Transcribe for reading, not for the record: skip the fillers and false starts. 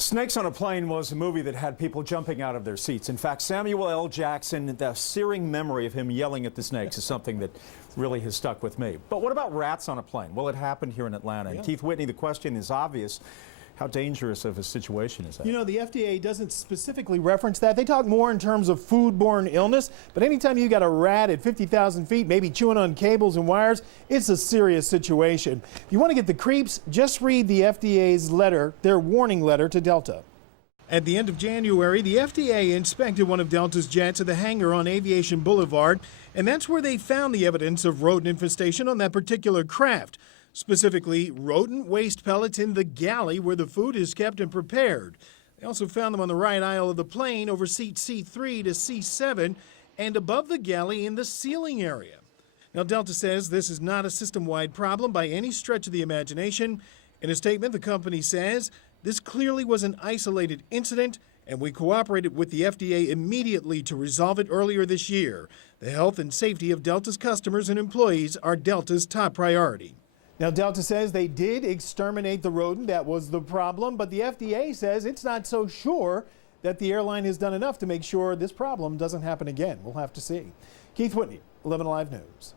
Snakes on a Plane was a movie that had people jumping out of their seats. In fact, Samuel L. Jackson, the searing memory of him yelling at the snakes is something that really has stuck with me. But what about rats on a plane? Well, it happened here in Atlanta. And Keith Whitney, the question is obvious. How dangerous of a situation is that? You know, the FDA doesn't specifically reference that. They talk more in terms of foodborne illness. But anytime you got a rat at 50,000 feet, maybe chewing on cables and wires, it's a serious situation. If you want to get the creeps, just read the FDA's letter, their warning letter to Delta. At the end of January, the FDA inspected one of Delta's jets at the hangar on Aviation Boulevard, and that's where they found the evidence of rodent infestation on that particular craft. Specifically, rodent waste pellets in the galley where the food is kept and prepared. They also found them on the right aisle of the plane over seat C3 to C7 and above the galley in the ceiling area. Now, Delta says this is not a system-wide problem by any stretch of the imagination. In a statement, the company says, "This clearly was an isolated incident, and we cooperated with the FDA immediately to resolve it earlier this year. The health and safety of Delta's customers and employees are Delta's top priority." Now, Delta says they did exterminate the rodent. That was the problem. But the FDA says it's not so sure that the airline has done enough to make sure this problem doesn't happen again. We'll have to see. Keith Whitney, 11 Alive News.